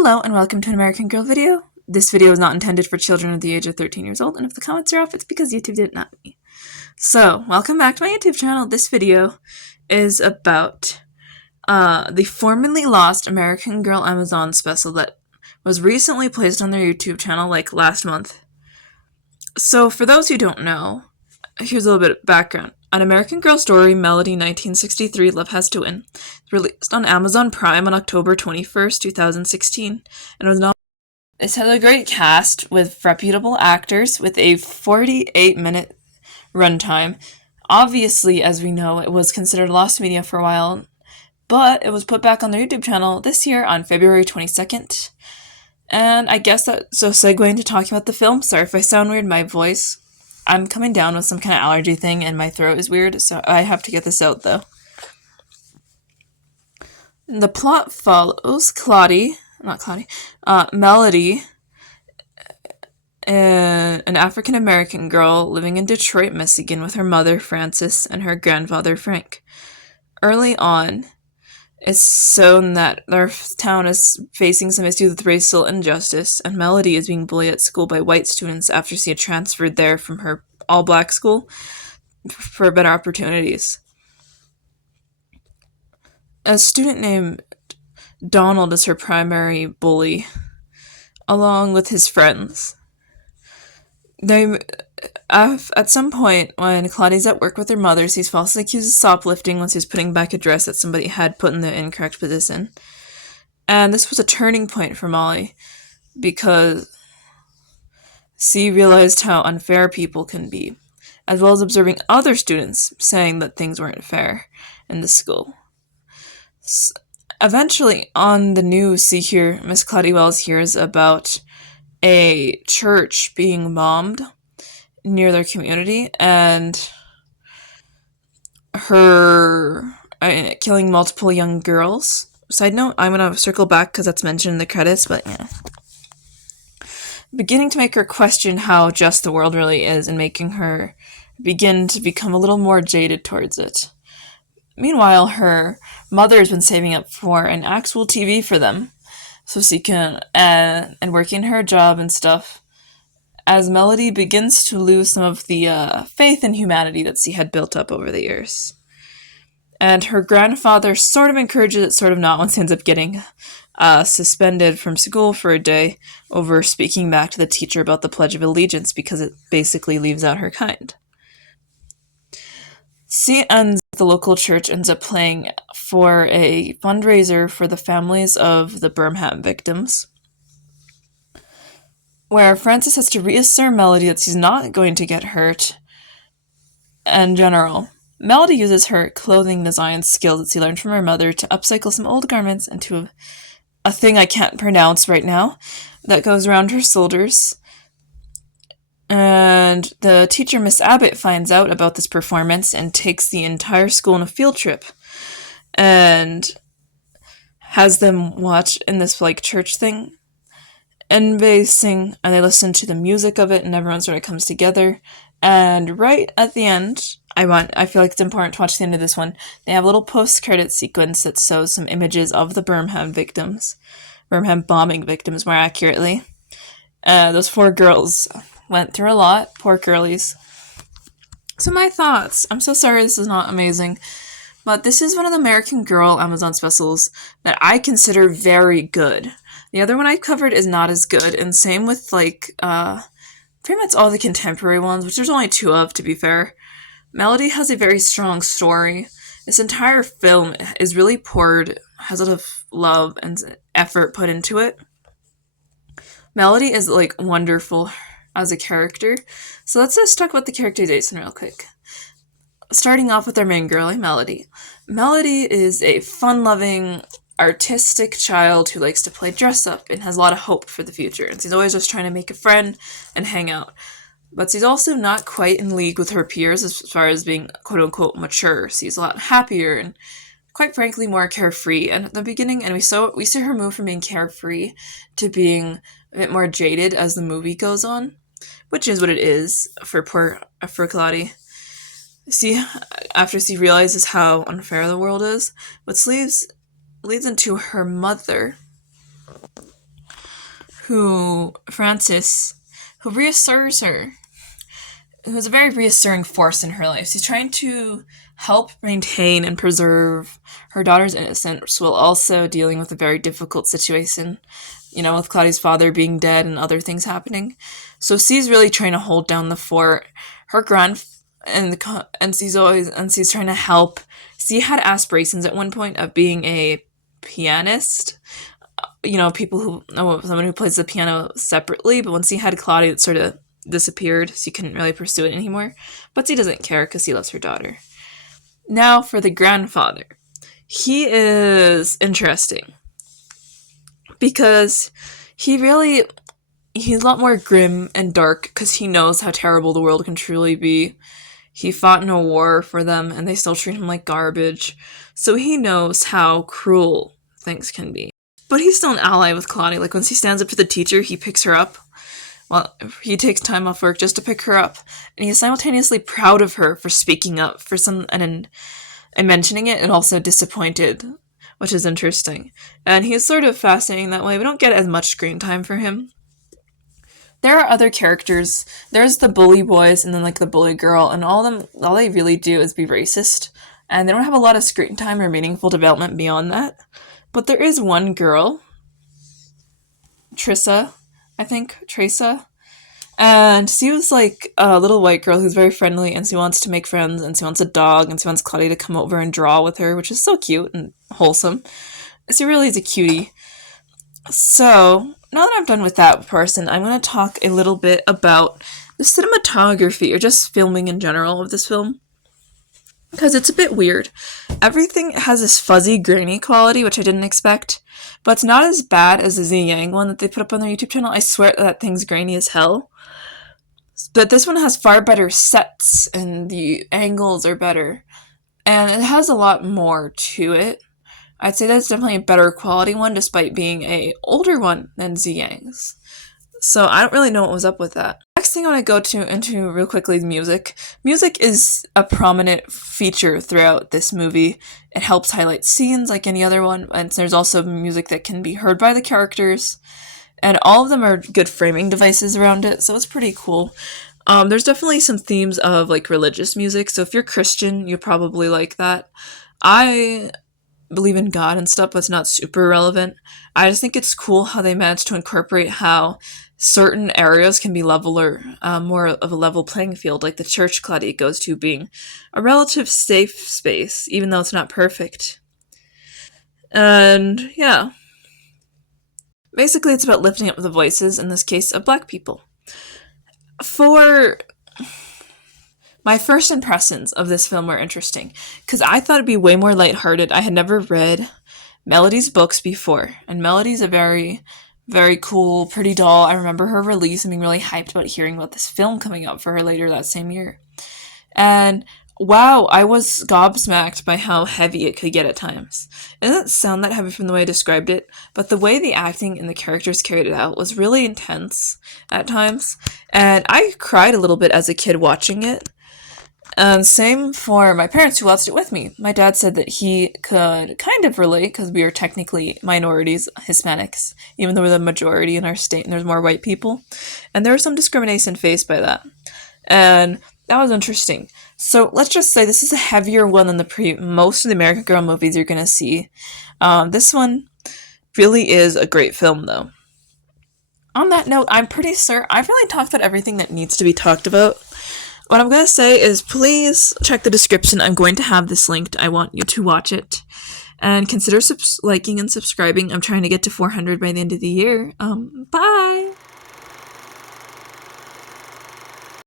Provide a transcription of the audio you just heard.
Hello and welcome to an American Girl video. This video is not intended for children of the age of 13 years old, and if the comments are off, it's because YouTube did not me. So, welcome back to my YouTube channel. This video is about the formerly lost American Girl Amazon special that was recently placed on their YouTube channel like last month. So, for those who don't know, here's a little bit of background. An American Girl Story, Melody 1963, Love Has to Win, released on Amazon Prime on October 21st, 2016, and was not. This has a great cast with reputable actors with a 48-minute runtime. Obviously, as we know, it was considered lost media for a while, but it was put back on their YouTube channel this year on February 22nd. And I guess that's a segue into talking about the film. Sorry if I sound weird, my voice. I'm coming down with some kind of allergy thing and my throat is weird, so I have to get this out though. The plot follows Melody, an African-American girl living in Detroit, Michigan with her mother, Frances, and her grandfather, Frank. Early on, it's shown that their town is facing some issues with racial injustice, and Melody is being bullied at school by white students after she had transferred there from her all-black school for better opportunities. A student named Donald is her primary bully, along with his friends. At some point, when Claudia's at work with her mother, she's falsely accused of shoplifting when she's putting back a dress that somebody had put in the incorrect position. And this was a turning point for Molly, because she realized how unfair people can be, as well as observing other students saying that things weren't fair in the school. Eventually, on the news, Miss Claudia Wells hears about a church being bombed near their community, and killing multiple young girls. Side note, I'm going to circle back because that's mentioned in the credits, but yeah. Beginning to make her question how just the world really is, and making her begin to become a little more jaded towards it. Meanwhile, her mother has been saving up for an actual TV for them, so she can, and working her job and stuff, as Melody begins to lose some of the faith in humanity that she had built up over the years. And her grandfather sort of encourages it, sort of not, once he ends up getting suspended from school for a day over speaking back to the teacher about the Pledge of Allegiance, because it basically leaves out her kind. The local church ends up playing for a fundraiser for the families of the Birmingham victims, where Frances has to reassure Melody that she's not going to get hurt. In general, Melody uses her clothing design skills that she learned from her mother to upcycle some old garments into a thing I can't pronounce right now that goes around her shoulders. And the teacher, Miss Abbott, finds out about this performance and takes the entire school on a field trip and has them watch in this church thing, and they sing and they listen to the music of it, and everyone sort of comes together. And right at the end, I feel like it's important to watch the end of this one. They have a little post-credit sequence that shows some images of the Birmingham bombing victims more accurately. Those 4 girls went through a lot, poor girlies. So my thoughts. I'm so sorry this is not amazing, but this is one of the American Girl Amazon specials that I consider very good. The other one I covered is not as good, and same with pretty much all the contemporary ones, which there's only 2 of, to be fair. Melody has a very strong story. This entire film is really has a lot of love and effort put into it. Melody is wonderful as a character. So let's just talk about the characterization real quick. Starting off with our main girl, Melody. Melody is a fun-loving, artistic child who likes to play dress-up and has a lot of hope for the future. And she's always just trying to make a friend and hang out. But she's also not quite in league with her peers as far as being quote-unquote mature. She's a lot happier and, quite frankly, more carefree. And at the beginning, and we see her move from being carefree to being a bit more jaded as the movie goes on, which is what it is for Claudia. After she realizes how unfair the world is, which leads into her mother, who reassures her, who's a very reassuring force in her life. She's trying to help maintain and preserve her daughter's innocence while also dealing with a very difficult situation, with Claudia's father being dead and other things happening. So she's really trying to hold down the fort. Her and she's trying to help. She had aspirations at one point of being a pianist. Someone who plays the piano separately, but once she had Claudia, it sort of disappeared. She couldn't really pursue it anymore. But she doesn't care because she loves her daughter. Now for the grandfather. He is interesting because he's a lot more grim and dark because he knows how terrible the world can truly be. He fought in a war for them and they still treat him like garbage. So he knows how cruel things can be. But he's still an ally with Claudia. Like, when she stands up to the teacher, he picks her up. Well, he takes time off work just to pick her up. And he's simultaneously proud of her for speaking up for and mentioning it, and also disappointed, which is interesting. And he's sort of fascinating that way. We don't get as much screen time for him. There are other characters. There's the bully boys and then, the bully girl, and all they really do is be racist. And they don't have a lot of screen time or meaningful development beyond that. But there is one girl, Trissa, and she was like a little white girl who's very friendly, and she wants to make friends, and she wants a dog, and she wants Claudia to come over and draw with her, which is so cute and wholesome. She really is a cutie. So, now that I'm done with that person, I'm going to talk a little bit about the cinematography, or just filming in general of this film. Because it's a bit weird. Everything has this fuzzy, grainy quality, which I didn't expect. But it's not as bad as the Z Yang one that they put up on their YouTube channel. I swear that thing's grainy as hell. But this one has far better sets, and the angles are better. And it has a lot more to it. I'd say that's definitely a better quality one, despite being a older one than Z Yang's. So I don't really know what was up with that. Next thing I want to go into real quickly is music. Music is a prominent feature throughout this movie. It helps highlight scenes like any other one, and there's also music that can be heard by the characters, and all of them are good framing devices around it, so it's pretty cool. There's definitely some themes of religious music, so if you're Christian, you probably like that. I believe in God and stuff, but it's not super relevant. I just think it's cool how they managed to incorporate how certain areas can be leveler, more of a level playing field, like the church Claudia goes to being a relative safe space, even though it's not perfect. And yeah. Basically, it's about lifting up the voices, in this case, of Black people. For my first impressions of this film were interesting, because I thought it'd be way more lighthearted. I had never read Melody's books before, and Melody's a very, very cool, pretty doll. I remember her release and being really hyped about hearing about this film coming out for her later that same year. And wow, I was gobsmacked by how heavy it could get at times. It doesn't sound that heavy from the way I described it, but the way the acting and the characters carried it out was really intense at times. And I cried a little bit as a kid watching it. And same for my parents who watched it with me. My dad said that he could kind of relate because we are technically minorities, Hispanics, even though we're the majority in our state and there's more white people. And there was some discrimination faced by that. And that was interesting. So let's just say this is a heavier one than most of the American Girl movies you're going to see. This one really is a great film, though. On that note, I'm pretty sure I've really talked about everything that needs to be talked about. What I'm going to say is please check the description. I'm going to have this linked. I want you to watch it. And consider liking and subscribing. I'm trying to get to 400 by the end of the year. Bye!